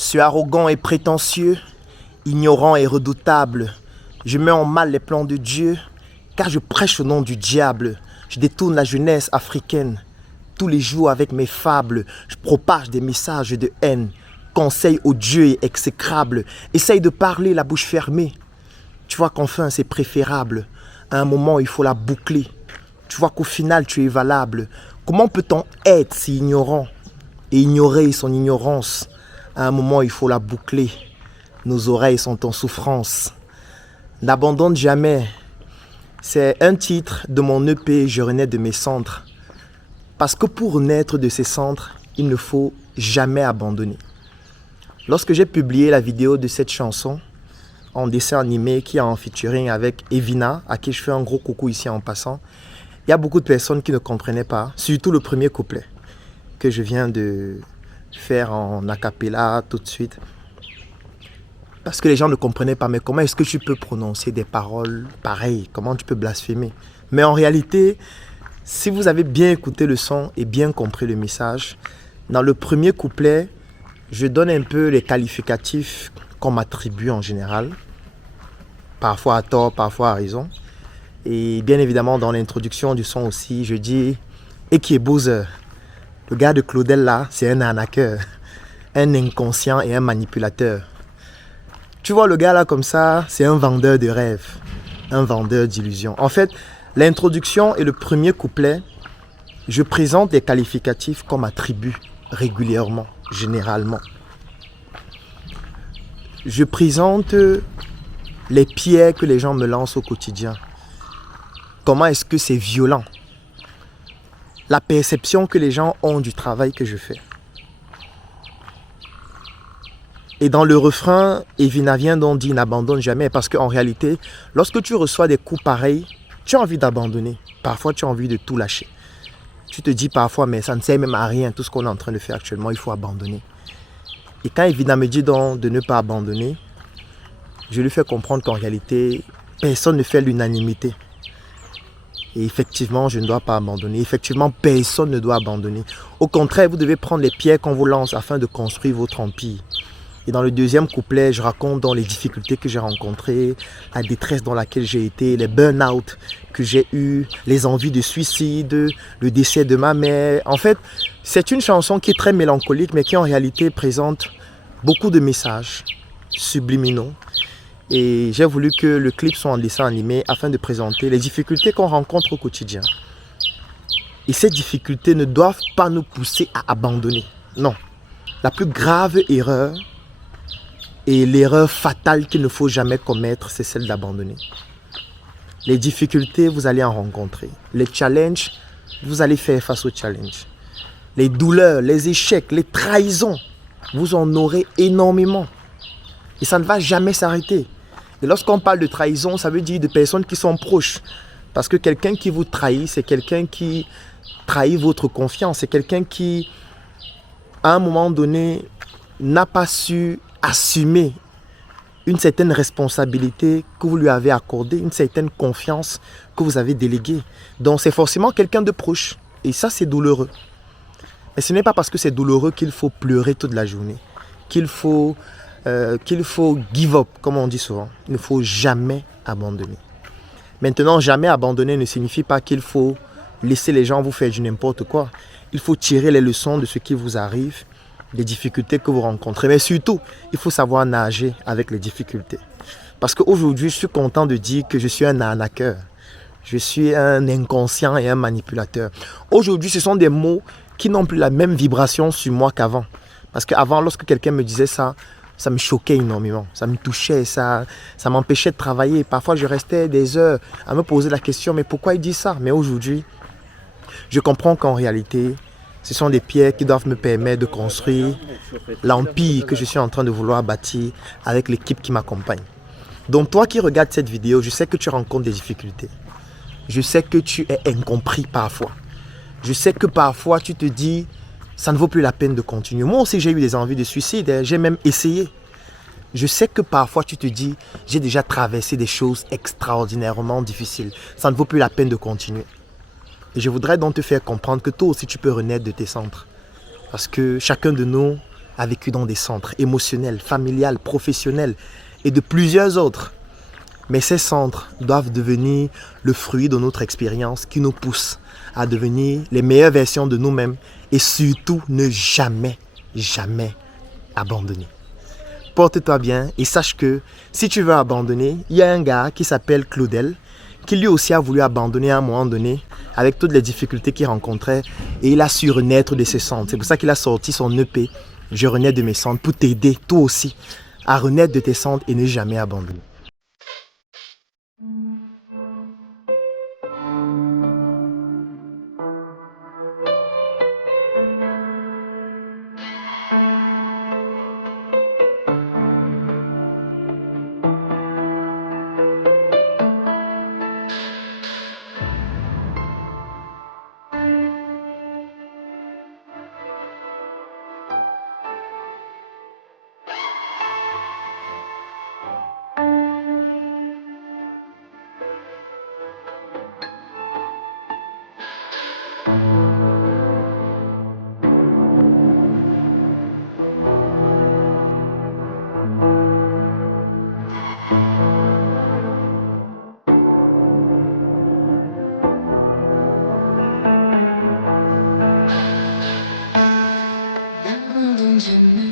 Suis arrogant et prétentieux, ignorant et redoutable. Je mets en mal les plans de Dieu, car je prêche au nom du diable. Je détourne la jeunesse africaine. Tous les jours avec mes fables, je propage des messages de haine. Conseil odieux et exécrable. Essaye de parler la bouche fermée. Tu vois qu'enfin c'est préférable. À un moment il faut la boucler. Tu vois qu'au final tu es valable. Comment peut-on être si ignorant et ignorer son ignorance? À un moment il faut la boucler. Nos oreilles sont en souffrance. N'abandonne jamais. C'est un titre de mon EP Je renais de mes cendres. Parce que pour naître de ces cendres, il ne faut jamais abandonner. Lorsque j'ai publié la vidéo de cette chanson en dessin animé qui est en featuring avec Evina, à qui je fais un gros coucou ici en passant, il y a beaucoup de personnes qui ne comprenaient pas, surtout le premier couplet que je viens de faire en a cappella tout de suite. Parce que les gens ne comprenaient pas, mais comment est-ce que tu peux prononcer des paroles pareilles? Comment tu peux blasphémer? Mais en réalité, si vous avez bien écouté le son et bien compris le message, dans le premier couplet, je donne un peu les qualificatifs qu'on m'attribue en général, parfois à tort, parfois à raison. Et bien évidemment, dans l'introduction du son aussi, je dis « Et qui est Bowser ?» Le gars de Claudel là, c'est un arnaqueur, un inconscient et un manipulateur. Tu vois le gars là comme ça, c'est un vendeur de rêves, un vendeur d'illusions. En fait, l'introduction et le premier couplet, je présente des qualificatifs qu'on m'attribue régulièrement, généralement. Je présente les pierres que les gens me lancent au quotidien. Comment est-ce que c'est violent? La perception que les gens ont du travail que je fais. Et dans le refrain, Evina vient donc dire n'abandonne jamais, parce qu'en réalité, lorsque tu reçois des coups pareils, tu as envie d'abandonner. Parfois, tu as envie de tout lâcher. Tu te dis parfois, mais ça ne sert même à rien, tout ce qu'on est en train de faire actuellement, il faut abandonner. Et quand Evina me dit donc de ne pas abandonner, je lui fais comprendre qu'en réalité, personne ne fait l'unanimité. Et effectivement, je ne dois pas abandonner. Effectivement, personne ne doit abandonner. Au contraire, vous devez prendre les pierres qu'on vous lance afin de construire votre empire. Et dans le deuxième couplet, je raconte dans les difficultés que j'ai rencontrées, la détresse dans laquelle j'ai été, les burn-out que j'ai eu, les envies de suicide, le décès de ma mère. En fait, c'est une chanson qui est très mélancolique, mais qui en réalité présente beaucoup de messages subliminaux. Et j'ai voulu que le clip soit en dessin animé afin de présenter les difficultés qu'on rencontre au quotidien. Et ces difficultés ne doivent pas nous pousser à abandonner. Non. La plus grave erreur et l'erreur fatale qu'il ne faut jamais commettre, c'est celle d'abandonner. Les difficultés, vous allez en rencontrer. Les challenges, vous allez faire face aux challenges. Les douleurs, les échecs, les trahisons, vous en aurez énormément. Et ça ne va jamais s'arrêter. Et lorsqu'on parle de trahison, ça veut dire de personnes qui sont proches. Parce que quelqu'un qui vous trahit, c'est quelqu'un qui trahit votre confiance. C'est quelqu'un qui, à un moment donné, n'a pas su assumer une certaine responsabilité que vous lui avez accordée, une certaine confiance que vous avez déléguée. Donc c'est forcément quelqu'un de proche. Et ça, c'est douloureux. Mais ce n'est pas parce que c'est douloureux qu'il faut pleurer toute la journée, qu'il faut give up, comme on dit souvent. Il ne faut jamais abandonner. Maintenant, jamais abandonner ne signifie pas qu'il faut laisser les gens vous faire du n'importe quoi. Il faut tirer les leçons de ce qui vous arrive, des difficultés que vous rencontrez. Mais surtout, il faut savoir nager avec les difficultés. Parce qu'aujourd'hui, je suis content de dire que je suis un arnaqueur. Je suis un inconscient et un manipulateur. Aujourd'hui, ce sont des mots qui n'ont plus la même vibration sur moi qu'avant. Parce qu'avant, lorsque quelqu'un me disait ça, ça me choquait énormément, ça me touchait, ça m'empêchait de travailler. Parfois, je restais des heures à me poser la question, mais pourquoi il dit ça? Mais aujourd'hui, je comprends qu'en réalité, ce sont des pierres qui doivent me permettre de construire l'empire que je suis en train de vouloir bâtir avec l'équipe qui m'accompagne. Donc toi qui regardes cette vidéo, je sais que tu rencontres des difficultés. Je sais que tu es incompris parfois. Je sais que parfois tu te dis, ça ne vaut plus la peine de continuer. Moi aussi, j'ai eu des envies de suicide. J'ai même essayé. Je sais que parfois, tu te dis, j'ai déjà traversé des choses extraordinairement difficiles. Ça ne vaut plus la peine de continuer. Et je voudrais donc te faire comprendre que toi aussi, tu peux renaître de tes cendres. Parce que chacun de nous a vécu dans des centres émotionnels, familiales, professionnels et de plusieurs autres. Mais ces centres doivent devenir le fruit de notre expérience qui nous pousse à devenir les meilleures versions de nous-mêmes et surtout ne jamais, jamais abandonner. Porte-toi bien et sache que si tu veux abandonner, il y a un gars qui s'appelle Claudel qui lui aussi a voulu abandonner à un moment donné avec toutes les difficultés qu'il rencontrait et il a su renaître de ses centres. C'est pour ça qu'il a sorti son EP « Je renais de mes centres » pour t'aider toi aussi à renaître de tes centres et ne jamais abandonner. N'abandonne jamais.